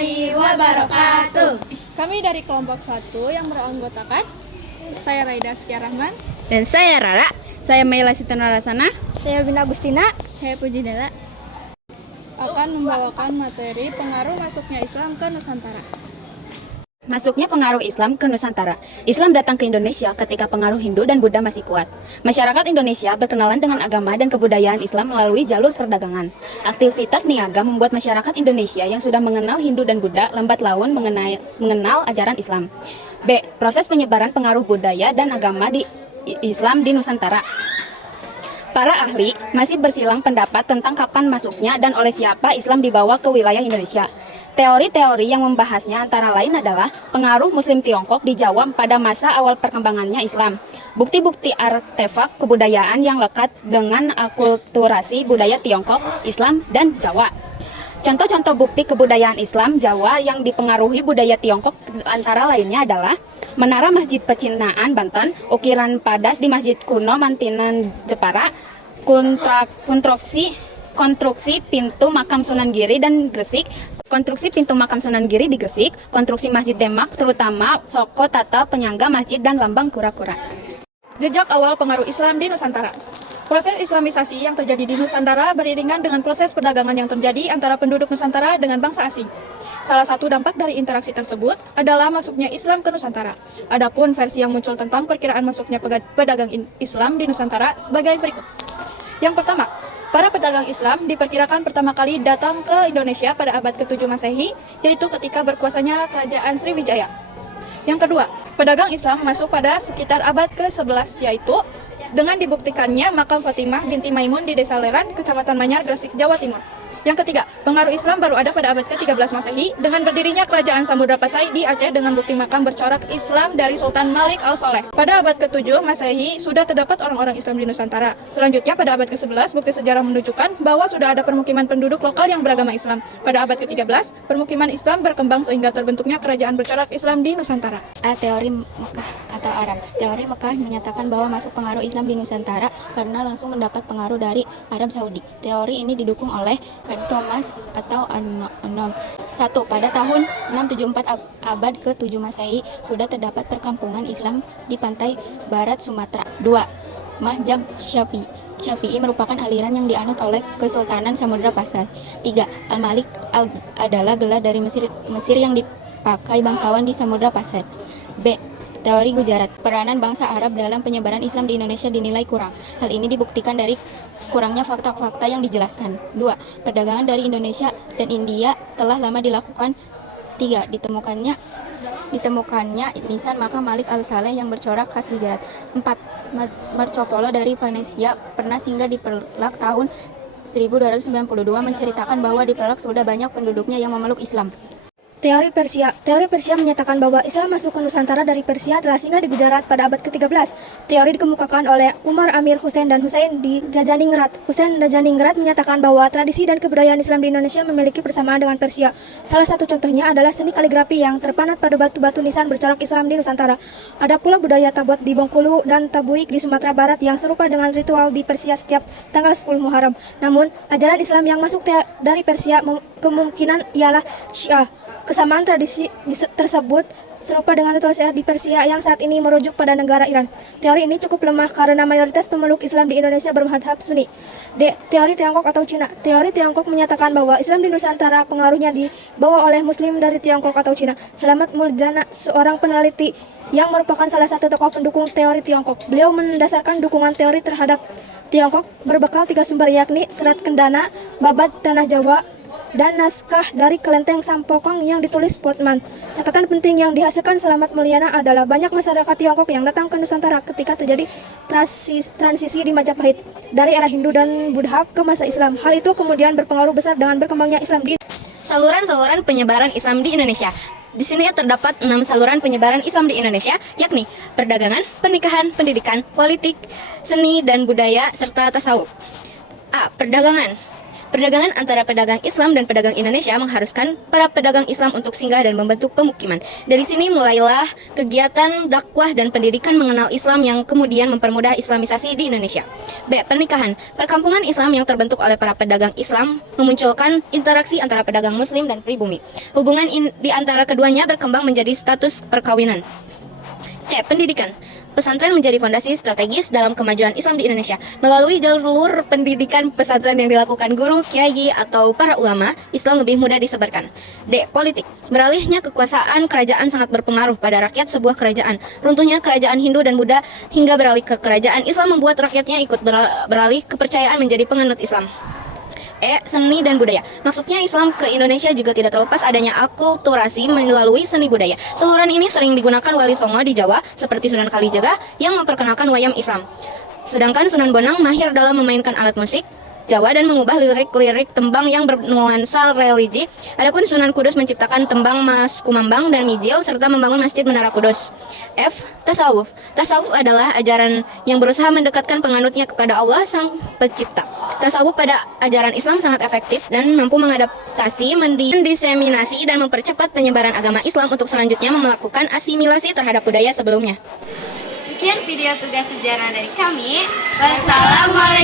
warahmatullahi wabarakatuh. Kami dari kelompok 1 yang beranggotakan saya Raida Askia Rahman Dan saya Rara. Saya Maila Sitonarasana. Saya Bina Agustina. Saya Puji Dela. akan membawakan materi pengaruh masuknya Islam ke Nusantara. Masuknya pengaruh Islam ke Nusantara. Islam datang ke Indonesia ketika pengaruh Hindu dan Buddha masih kuat. Masyarakat Indonesia berkenalan dengan agama dan kebudayaan Islam melalui jalur perdagangan. Aktivitas niaga membuat masyarakat Indonesia yang sudah mengenal Hindu dan Buddha lambat laun mengenal ajaran Islam. B. Proses penyebaran pengaruh budaya dan agama di Islam di Nusantara. Para ahli masih bersilang pendapat tentang kapan masuknya dan oleh siapa Islam dibawa ke wilayah Indonesia. Teori-teori yang membahasnya antara lain adalah pengaruh Muslim Tiongkok di Jawa pada masa awal perkembangannya Islam, bukti-bukti artefak kebudayaan yang lekat dengan akulturasi budaya Tiongkok, Islam, dan Jawa. Contoh-contoh bukti kebudayaan Islam Jawa yang dipengaruhi budaya Tiongkok antara lainnya adalah Menara Masjid Pecinaan Banten, ukiran padas di Masjid Kuno Mantinan Jepara, konstruksi pintu makam Sunan Giri dan Gresik, konstruksi pintu makam Sunan Giri di Gresik, konstruksi Masjid Demak terutama Soko Tata Penyangga Masjid dan lambang kura-kura. Jejak awal pengaruh Islam di Nusantara. Proses Islamisasi yang terjadi di Nusantara beriringan dengan proses perdagangan yang terjadi antara penduduk Nusantara dengan bangsa asing. Salah satu dampak dari interaksi tersebut adalah masuknya Islam ke Nusantara. Adapun versi yang muncul tentang perkiraan masuknya pedagang Islam di Nusantara sebagai berikut. Yang pertama, para pedagang Islam diperkirakan pertama kali datang ke Indonesia pada abad ke-7 Masehi, yaitu ketika berkuasanya Kerajaan Sriwijaya. Yang kedua, pedagang Islam masuk pada sekitar abad ke-11, yaitu dengan dibuktikannya makam Fatimah binti Maimun di Desa Leran, Kecamatan Manyar, Gresik, Jawa Timur. Yang ketiga, pengaruh Islam baru ada pada abad ke-13 Masehi dengan berdirinya Kerajaan Samudra Pasai di Aceh dengan bukti makam bercorak Islam dari Sultan Malik Al-Soleh. Pada abad ke-7 Masehi sudah terdapat orang-orang Islam di Nusantara. Selanjutnya pada abad ke-11 bukti sejarah menunjukkan bahwa sudah ada permukiman penduduk lokal yang beragama Islam. Pada abad ke-13 permukiman Islam berkembang sehingga terbentuknya kerajaan bercorak Islam di Nusantara. Teori Mekah atau Arab. Teori Mekah menyatakan bahwa masuk pengaruh Islam di Nusantara karena langsung mendapat pengaruh dari Arab Saudi. Teori ini didukung oleh Thomas atau Anom. 1. Pada tahun 674 abad ke-7 Masehi sudah terdapat perkampungan Islam di pantai barat Sumatera. 2. Mazhab Syafi'i merupakan aliran yang dianut oleh Kesultanan Samudra Pasai. 3. Al-Malik adalah gelar dari Mesir yang dipakai bangsawan di Samudra Pasai. B. Teori Gujarat. Peranan bangsa Arab dalam penyebaran Islam di Indonesia dinilai kurang. Hal ini dibuktikan dari kurangnya fakta-fakta yang dijelaskan. 2. Perdagangan dari Indonesia dan India telah lama dilakukan. 3. Ditemukannya nisan makam Malik Al-Saleh yang bercorak khas Gujarat. 4. Marco Polo dari Venesia pernah singgah di Perak tahun 1292 menceritakan bahwa di Perak sudah banyak penduduknya yang memeluk Islam. Teori Persia menyatakan bahwa Islam masuk ke Nusantara dari Persia telah singgah di Gujarat pada abad ke-13. Teori dikemukakan oleh Umar Amir Hussein dan Hussein di Jajaningrat. Hussein dan Jajaningrat menyatakan bahwa tradisi dan kebudayaan Islam di Indonesia memiliki persamaan dengan Persia. Salah satu contohnya adalah seni kaligrafi yang terpanat pada batu-batu nisan bercorak Islam di Nusantara. Ada pula budaya tabot di Bengkulu dan tabuik di Sumatera Barat yang serupa dengan ritual di Persia setiap tanggal 10 Muharram. Namun, ajaran Islam yang masuk dari Persia kemungkinan ialah Syiah. Kesamaan tradisi tersebut serupa dengan ritual Syiah di Persia yang saat ini merujuk pada negara Iran. Teori ini cukup lemah karena mayoritas pemeluk Islam di Indonesia bermadhab Sunni. D. Teori Tiongkok atau Cina. Teori Tiongkok menyatakan bahwa Islam di Nusantara pengaruhnya dibawa oleh Muslim dari Tiongkok atau Cina. Selamat Muljana, seorang peneliti yang merupakan salah satu tokoh pendukung teori Tiongkok. Beliau mendasarkan dukungan teori terhadap Tiongkok berbekal 3 sumber yakni Serat Kendana, Babad Tanah Jawa, dan naskah dari Kelenteng Sampokong yang ditulis Portman. Catatan penting yang dihasilkan Selamat Mulyana adalah banyak masyarakat Tiongkok yang datang ke Nusantara ketika terjadi transisi di Majapahit dari era Hindu dan Buddha ke masa Islam. Hal itu kemudian berpengaruh besar dengan berkembangnya Islam di Saluran-saluran penyebaran Islam di Indonesia. Di sini terdapat 6 saluran penyebaran Islam di Indonesia, yakni perdagangan, pernikahan, pendidikan, politik, seni dan budaya, serta tasawuf. A. Perdagangan. Perdagangan antara pedagang Islam dan pedagang Indonesia mengharuskan para pedagang Islam untuk singgah dan membentuk pemukiman. Dari sini mulailah kegiatan dakwah dan pendidikan mengenal Islam yang kemudian mempermudah Islamisasi di Indonesia. B. Pernikahan. Perkampungan Islam yang terbentuk oleh para pedagang Islam memunculkan interaksi antara pedagang Muslim dan pribumi. Hubungan di antara keduanya berkembang menjadi status perkawinan. C. Pendidikan. Pesantren menjadi fondasi strategis dalam kemajuan Islam di Indonesia. Melalui jalur pendidikan pesantren yang dilakukan guru, kiai, atau para ulama, Islam lebih mudah disebarkan. D. Politik. Beralihnya kekuasaan kerajaan sangat berpengaruh pada rakyat sebuah kerajaan. Runtuhnya kerajaan Hindu dan Buddha hingga beralih ke kerajaan Islam membuat rakyatnya ikut beralih kepercayaan menjadi penganut Islam. E. Seni dan budaya. Maksudnya Islam ke Indonesia juga tidak terlepas adanya akulturasi melalui seni budaya. Saluran ini sering digunakan Wali Songo di Jawa seperti Sunan Kalijaga yang memperkenalkan wayang Islam. Sedangkan Sunan Bonang mahir dalam memainkan alat musik Jawa dan mengubah lirik-lirik tembang yang bernuansa religi. Adapun Sunan Kudus menciptakan tembang Mas Kumambang dan Mijil serta membangun Masjid Menara Kudus. F. Tasawuf. Tasawuf adalah ajaran yang berusaha mendekatkan penganutnya kepada Allah Sang Pencipta. Tasawuf pada ajaran Islam sangat efektif dan mampu mengadaptasi, mendiseminasi, dan mempercepat penyebaran agama Islam untuk selanjutnya melakukan asimilasi terhadap budaya sebelumnya. Sekian video tugas sejarah dari kami. Wassalamualaikum